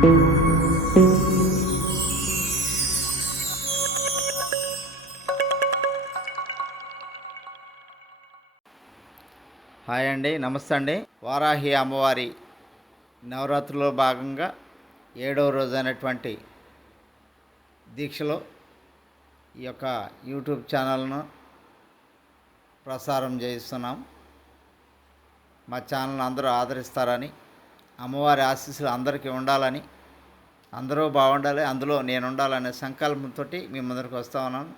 Hi అండి, నమస్తే అండి. వారాహి అమ్మవారి నవరాత్రిలో భాగంగా 7వ రోజు అయినటువంటి దీక్షలో ఈ యొక్క యూట్యూబ్ ఛానల్ను ప్రసారం చేస్తున్నాం. మా ఛానల్ని అందరూ ఆదరిస్తారని, అమ్మవారి ఆశీస్సులు అందరికీ ఉండాలని, అందరూ బాగుండాలి, అందులో నేను ఉండాలనే సంకల్పంతో మీ ముందరికి వస్తా ఉన్నాను.